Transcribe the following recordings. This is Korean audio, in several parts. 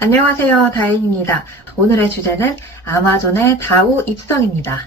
안녕하세요, 다인입니다. 오늘의 주제는 아마존의 다우 입성입니다.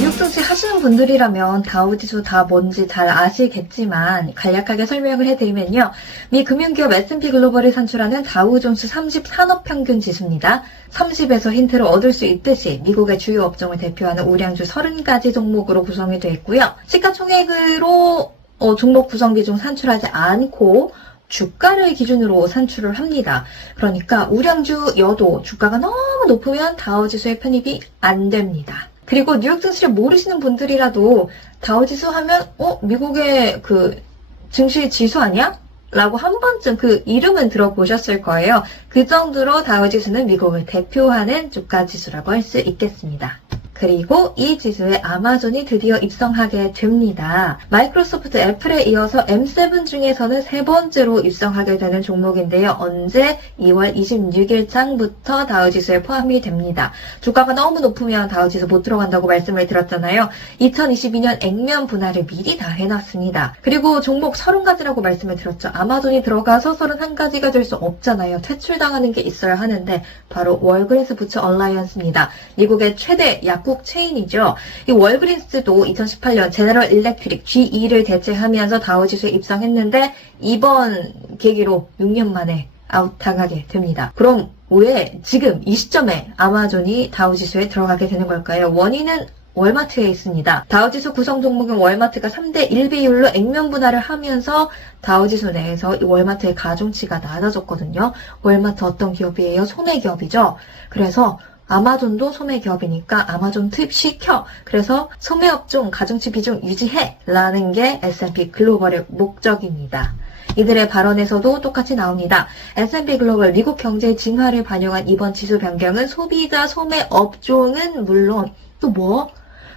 미국 증시 하시는 분들이라면 다우 지수 다 뭔지 잘 아시겠지만 간략하게 설명을 해드리면요. 미 금융기업 S&P 글로벌이 산출하는 다우존스 30 산업평균 지수입니다. 30에서 힌트를 얻을 수 있듯이 미국의 주요 업종을 대표하는 우량주 30가지 종목으로 구성이 되어 있고요. 시가총액으로 종목 구성비 중 산출하지 않고 주가를 기준으로 산출을 합니다. 그러니까 우량주여도 주가가 너무 높으면 다우지수에 편입이 안 됩니다. 그리고 뉴욕 증시를 모르시는 분들이라도 다우지수 하면 미국의 그 증시 지수 아니야? 라고 한 번쯤 그 이름은 들어보셨을 거예요. 그 정도로 다우지수는 미국을 대표하는 주가지수라고 할 수 있겠습니다. 그리고 이 지수에 아마존이 드디어 입성하게 됩니다. 마이크로소프트, 애플에 이어서 M7 중에서는 세 번째로 입성하게 되는 종목인데요. 언제? 2월 26일장부터 다우지수에 포함이 됩니다. 주가가 너무 높으면 다우지수 못 들어간다고 말씀을 드렸잖아요. 2022년 액면 분할을 미리 다 해놨습니다. 그리고 종목 30가지라고 말씀을 드렸죠. 아마존이 들어가서 31가지가 될 수 없잖아요. 퇴출당하는 게 있어야 하는데 바로 월그린스 부츠 얼라이언스입니다. 미국의 최대 약국 체인이죠. 이 월그린스도 2018년 제너럴 일렉트릭 GE를 대체하면서 다우지수에 입성했는데 이번 계기로 6년 만에 아웃당하게 됩니다. 그럼 왜 지금 이 시점에 아마존이 다우지수에 들어가게 되는 걸까요? 원인은 월마트에 있습니다. 다우지수 구성 종목인 월마트가 3대1 비율로 액면 분할을 하면서 다우지수 내에서 이 월마트의 가중치가 낮아졌거든요. 월마트 어떤 기업이에요? 소매기업이죠. 그래서 아마존도 소매기업이니까 아마존 투입시켜. 그래서 소매업종 가중치 비중 유지해. 라는 게 S&P 글로벌의 목적입니다. 이들의 발언에서도 똑같이 나옵니다. S&P 글로벌 미국 경제의 진화를 반영한 이번 지수 변경은 소비자 소매업종은 물론 또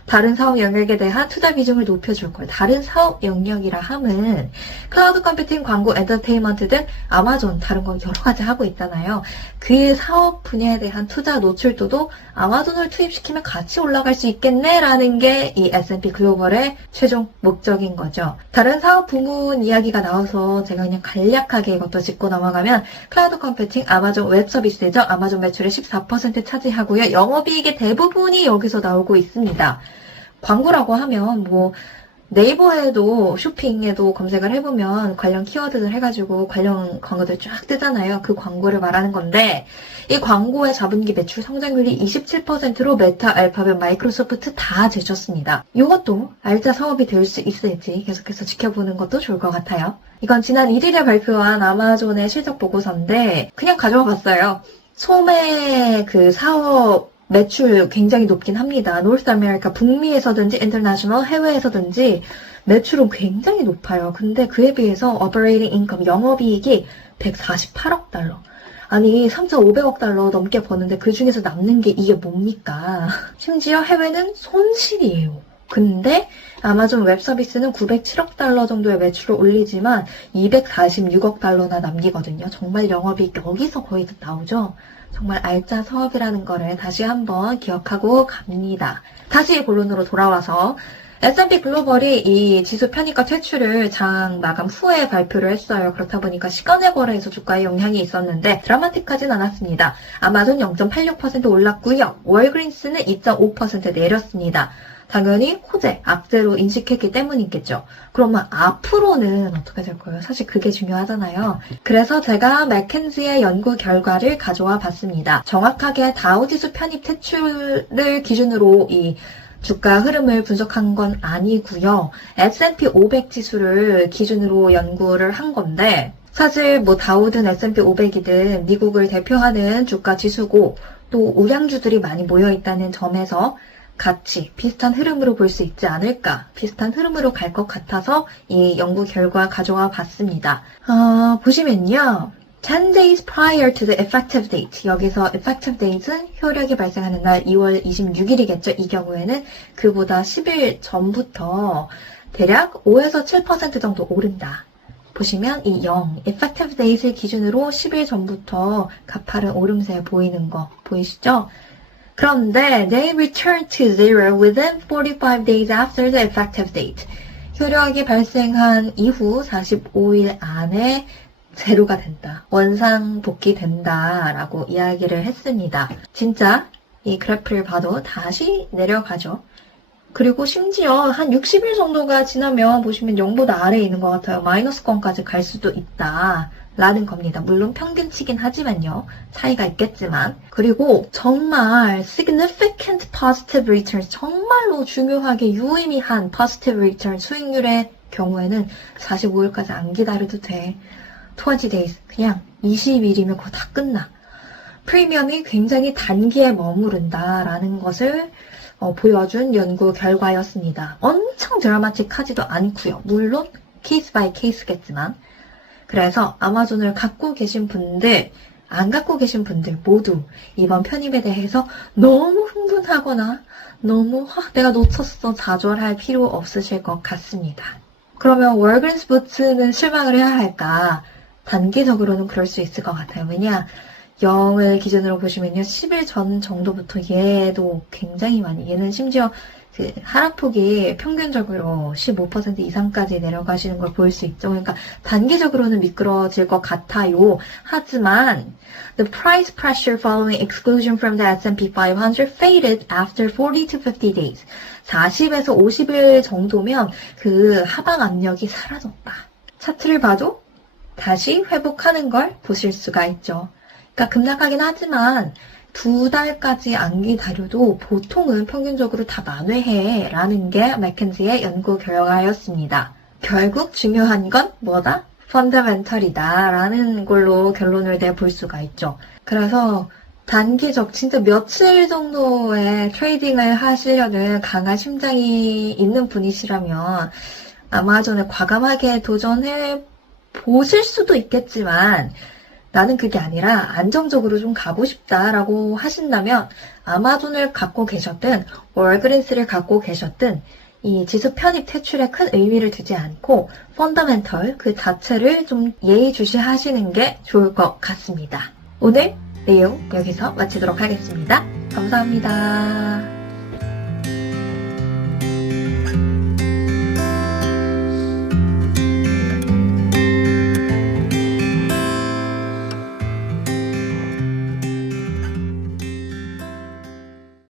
다른 사업 영역에 대한 투자 비중을 높여줄 거예요. 다른 사업 영역이라 함은 클라우드 컴퓨팅, 광고, 엔터테인먼트 등 아마존 다른 거 여러 가지 하고 있잖아요. 그 사업 분야에 대한 투자 노출도도 아마존을 투입시키면 같이 올라갈 수 있겠네라는 게 이 S&P 글로벌의 최종 목적인 거죠. 다른 사업 부문 이야기가 나와서 제가 그냥 간략하게 이것도 짚고 넘어가면 클라우드 컴퓨팅, 아마존 웹 서비스죠. 아마존 매출의 14% 차지하고요. 영업이익의 대부분이 여기서 나오고 있습니다. 광고라고 하면 네이버에도 쇼핑에도 검색을 해보면 관련 키워드들 해가지고 관련 광고들 쫙 뜨잖아요. 그 광고를 말하는 건데 이 광고의 자분기 매출 성장률이 27%로 메타, 알파벳, 마이크로소프트 다 제쳤습니다. 이것도 알짜 사업이 될 수 있을지 계속해서 지켜보는 것도 좋을 것 같아요. 이건 지난 1일에 발표한 아마존의 실적 보고서인데 그냥 가져와 봤어요. 소매 그 사업 매출 굉장히 높긴 합니다. 노스 아메리카 북미에서든지 인터내셔널 해외에서든지 매출은 굉장히 높아요. 근데 그에 비해서 operating income 영업이익이 148억 달러. 아니 3,500억 달러 넘게 버는데 그 중에서 남는 게 이게 뭡니까? 심지어 해외는 손실이에요. 근데 아마존 웹 서비스는 907억 달러 정도의 매출을 올리지만 246억 달러나 남기거든요. 정말 영업이익 여기서 거의 다 나오죠. 정말 알짜 사업이라는 거를 다시 한번 기억하고 갑니다. 다시 본론으로 돌아와서 S&P 글로벌이 이 지수 편입과 퇴출을 장 마감 후에 발표를 했어요. 그렇다 보니까 시간의 거래에서 주가에 영향이 있었는데 드라마틱하진 않았습니다. 아마존 0.86% 올랐고요. 월그린스는 2.5% 내렸습니다. 당연히 호재, 악재로 인식했기 때문이겠죠. 그러면 앞으로는 어떻게 될 거예요? 사실 그게 중요하잖아요. 그래서 제가 맥켄지의 연구 결과를 가져와 봤습니다. 정확하게 다우지수 편입 퇴출을 기준으로 이 주가 흐름을 분석한 건 아니고요. S&P 500 지수를 기준으로 연구를 한 건데 사실 다우든 S&P 500이든 미국을 대표하는 주가 지수고 또 우량주들이 많이 모여있다는 점에서 같이 비슷한 흐름으로 볼 수 있지 않을까, 비슷한 흐름으로 갈 것 같아서 이 연구 결과 가져와 봤습니다. 보시면요. 10 days prior to the effective date. 여기서 effective date는 효력이 발생하는 날 2월 26일이겠죠. 이 경우에는 그보다 10일 전부터 대략 5에서 7% 정도 오른다. 보시면 이 0, effective date를 기준으로 10일 전부터 가파른 오름세 보이는 거 보이시죠? 그런데 they return to zero within 45 days after the effective date. 효력이 발생한 이후 45일 안에 제로가 된다. 원상복귀 된다라고 이야기를 했습니다. 진짜 이 그래프를 봐도 다시 내려가죠. 그리고 심지어 한 60일 정도가 지나면 보시면 0보다 아래에 있는 것 같아요. 마이너스권까지 갈 수도 있다. 라는 겁니다. 물론 평균치긴 하지만요. 차이가 있겠지만. 그리고 정말 significant positive return, 정말로 중요하게 유의미한 positive return 수익률의 경우에는 45일까지 안 기다려도 돼. 20 days, 그냥 20일이면 그거 다 끝나. 프리미엄이 굉장히 단기에 머무른다라는 것을 보여준 연구 결과였습니다. 엄청 드라마틱하지도 않고요. 물론 케이스 바이 케이스겠지만. 그래서 아마존을 갖고 계신 분들, 안 갖고 계신 분들 모두 이번 편입에 대해서 너무 흥분하거나 너무 내가 놓쳤어 좌절할 필요 없으실 것 같습니다. 그러면 월그린스 부츠는 실망을 해야 할까? 단기적으로는 그럴 수 있을 것 같아요. 왜냐? 0을 기준으로 보시면요. 10일 전 정도부터 얘도 굉장히 많이, 얘는 심지어 그 하락폭이 평균적으로 15% 이상까지 내려가시는 걸 볼 수 있죠. 그러니까 단기적으로는 미끄러질 것 같아요. 하지만 the price pressure following exclusion from the S&P 500 faded after 40 to 50 days. 40에서 50일 정도면 그 하방 압력이 사라졌다. 차트를 봐도 다시 회복하는 걸 보실 수가 있죠. 그러니까 급락하긴 하지만 2달까지 안 기다려도 보통은 평균적으로 다 만회해 라는 게 맥켄지의 연구 결과였습니다. 결국 중요한 건 뭐다? 펀더멘털이다 라는 걸로 결론을 내볼 수가 있죠. 그래서 단기적 진짜 며칠 정도의 트레이딩을 하시려는 강한 심장이 있는 분이시라면 아마존에 과감하게 도전해 보실 수도 있겠지만 나는 그게 아니라 안정적으로 좀 가고 싶다라고 하신다면 아마존을 갖고 계셨든 월그린스를 갖고 계셨든 이 지수 편입 퇴출에 큰 의미를 두지 않고 펀더멘털 그 자체를 좀 예의주시하시는 게 좋을 것 같습니다. 오늘 내용 여기서 마치도록 하겠습니다. 감사합니다.